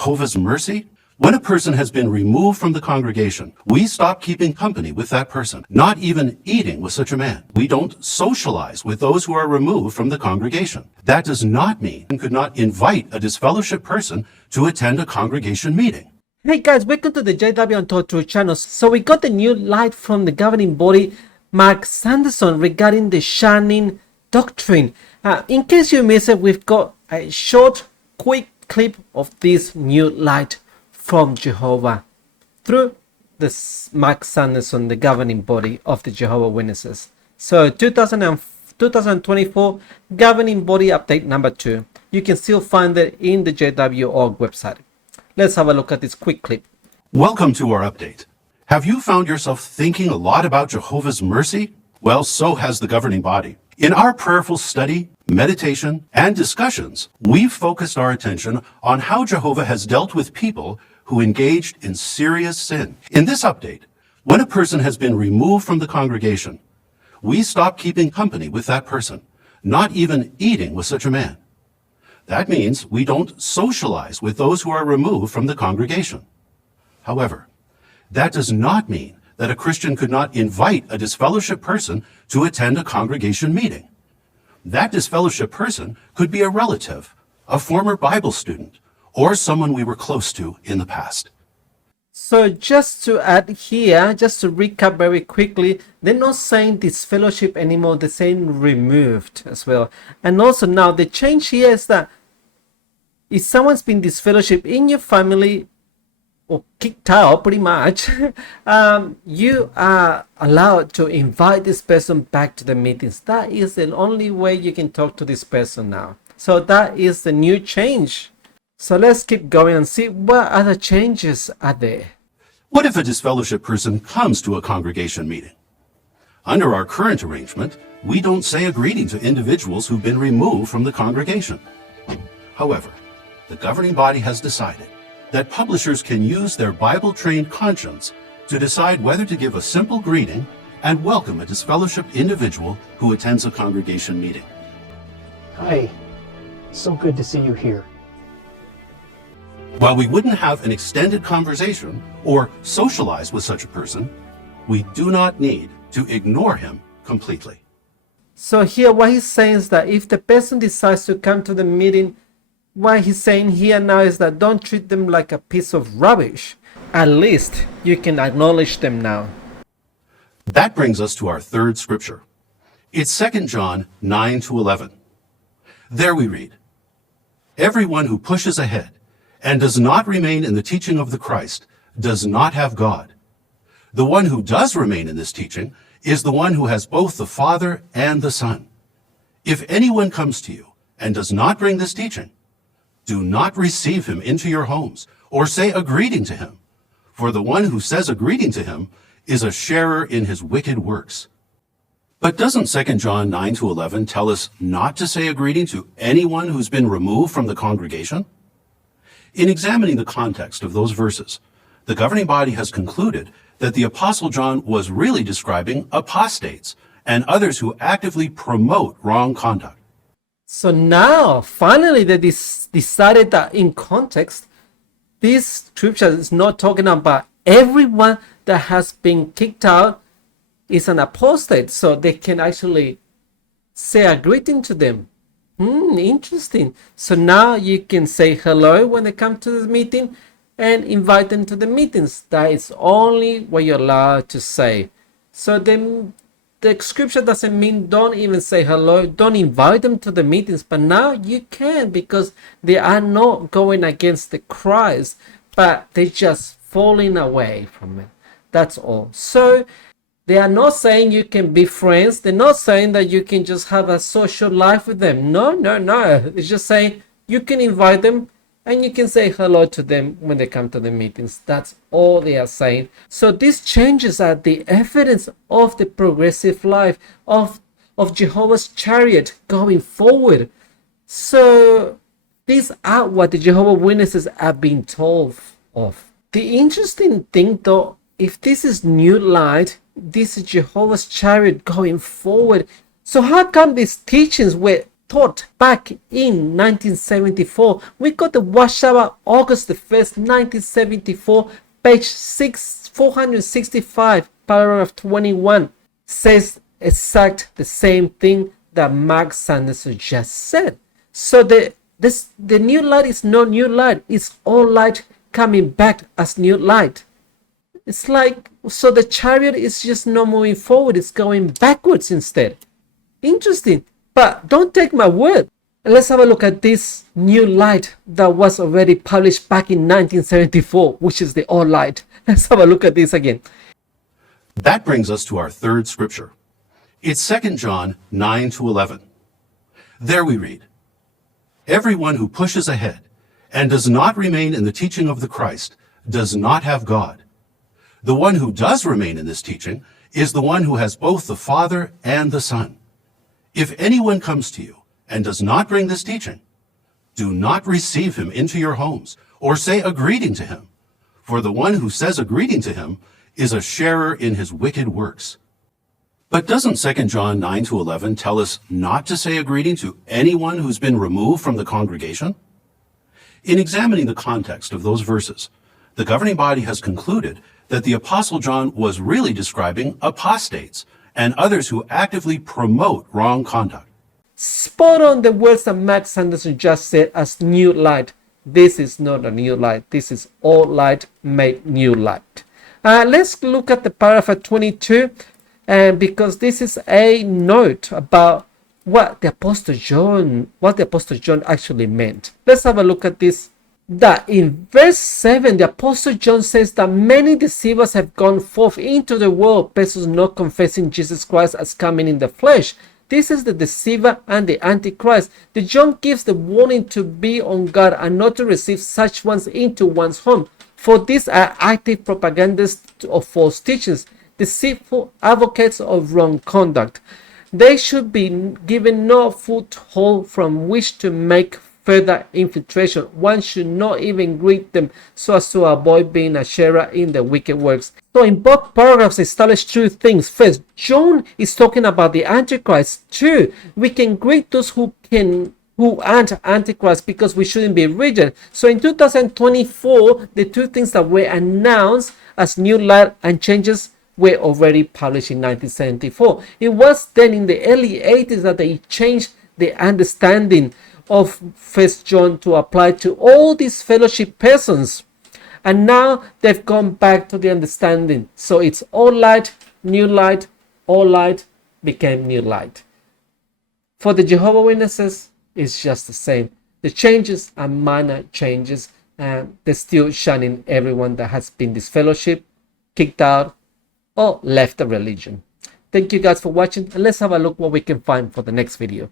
Jehovah's mercy? When a person has been removed from the congregation, we stop keeping company with that person, not even eating with such a man. We don't socialize with those who are removed from the congregation. That does not mean we could not invite a disfellowshipped person to attend a congregation meeting. Hey guys, welcome to the JW Untold Truth channel. So we got the new light from the governing body, Mark Sanderson, regarding the shunning doctrine. In case you missed it, we've got a short, quick clip of this new light from Jehovah through this Mark Sanderson, the governing body of the Jehovah Witnesses. So 2024 governing body update number 2. You can still find it in the JW.org website. Let's have a look at this quick clip. Welcome to our update. Have you found yourself thinking a lot about Jehovah's mercy? Well, so has the governing body. In our prayerful study, meditation, and discussions, we've focused our attention on how Jehovah has dealt with people who engaged in serious sin. In this update, when a person has been removed from the congregation, we stop keeping company with that person, not even eating with such a man. That means we don't socialize with those who are removed from the congregation. However, that does not mean that a Christian could not invite a disfellowshipped person to attend a congregation meeting. That disfellowshipped person could be a relative, a former Bible student, or someone we were close to in the past. So just to add here, just to recap very quickly, they're not saying disfellowship anymore, they're saying removed as well. And also now the change here is that if someone's been disfellowship in your family or kicked out pretty much, you are allowed to invite this person back to the meetings. That is the only way you can talk to this person now. So that is the new change. So let's keep going and see what other changes are there. What if a disfellowshipped person comes to a congregation meeting? Under our current arrangement, we don't say a greeting to individuals who've been removed from the congregation. However, the governing body has decided that publishers can use their Bible-trained conscience to decide whether to give a simple greeting and welcome a disfellowshipped individual who attends a congregation meeting. Hi, so good to see you here. While we wouldn't have an extended conversation or socialize with such a person, we do not need to ignore him completely. So here what he's saying is that if the person decides to come to the meeting, what he's saying here now is that don't treat them like a piece of rubbish. At least you can acknowledge them now. That brings us to our third scripture. It's 2 John 9-11. There we read, "Everyone who pushes ahead and does not remain in the teaching of the Christ does not have God. The one who does remain in this teaching is the one who has both the Father and the Son. If anyone comes to you and does not bring this teaching, do not receive him into your homes or say a greeting to him, for the one who says a greeting to him is a sharer in his wicked works." But doesn't 2 John 9-11 tell us not to say a greeting to anyone who's been removed from the congregation? In examining the context of those verses, the governing body has concluded that the Apostle John was really describing apostates and others who actively promote wrong conduct. So now, finally, they decided that in context, this scripture is not talking about everyone that has been kicked out is an apostate. So they can actually say a greeting to them. Interesting. So now you can say hello when they come to the meeting and invite them to the meetings. That is only what you're allowed to say. So then the scripture doesn't mean don't even say hello, don't invite them to the meetings, but now you can because they are not going against the Christ, but they're just falling away from it. That's all. So they are not saying you can be friends. They're not saying that you can just have a social life with them. No. It's just saying you can invite them and you can say hello to them when they come to the meetings. That's all they are saying. So these changes are the evidence of the progressive life of Jehovah's chariot going forward. So these are what the Jehovah Witnesses are being told of. The interesting thing though, if this is new light, this is Jehovah's chariot going forward. So how come these teachings were taught back in 1974. We got the Warsaw, August the 1st, 1974, page 465, paragraph 21, says exact the same thing that Mark Sanderson just said. So the new light is not new light. It's all light coming back as new light. It's like, so the chariot is just not moving forward. It's going backwards instead. Interesting. But don't take my word. Let's have a look at this new light that was already published back in 1974, which is the all light. Let's have a look at this again. That brings us to our third scripture. It's 2 John 9 to 11. There we read, everyone who pushes ahead and does not remain in the teaching of the Christ does not have God. The one who does remain in this teaching is the one who has both the Father and the Son. If anyone comes to you and does not bring this teaching, do not receive him into your homes or say a greeting to him, for the one who says a greeting to him is a sharer in his wicked works. But doesn't 2 John 9 to 11 tell us not to say a greeting to anyone who's been removed from the congregation? In examining the context of those verses, the governing body has concluded that the Apostle John was really describing apostates and others who actively promote wrong conduct. Spot on the words that Max Sanderson just said as new light. This is not a new light. This is all light made new light. Let's look at the paragraph 22, because this is a note about what the Apostle John actually meant. Let's have a look at this. That in verse 7, the Apostle John says that many deceivers have gone forth into the world, persons not confessing Jesus Christ as coming in the flesh. This is the deceiver and the antichrist. The John gives the warning to be on guard and not to receive such ones into one's home. For these are active propagandists of false teachings, deceitful advocates of wrong conduct. They should be given no foothold from which to make further infiltration. One should not even greet them so as to avoid being a sharer in the wicked works. So in both paragraphs establish two things. First, John is talking about the Antichrist. Two, we can greet those who aren't Antichrist because we shouldn't be rigid. So in 2024, the two things that were announced as new light and changes were already published in 1974. It was then in the early 80s that they changed the understanding of 1 John to apply to all these fellowship persons, and now they've gone back to the understanding. So it's all light, all light became new light. For the Jehovah Witnesses, it's just the same. The changes are minor changes, and they're still shunning everyone that has been disfellowshipped, kicked out, or left the religion. Thank you guys for watching, and let's have a look what we can find for the next video.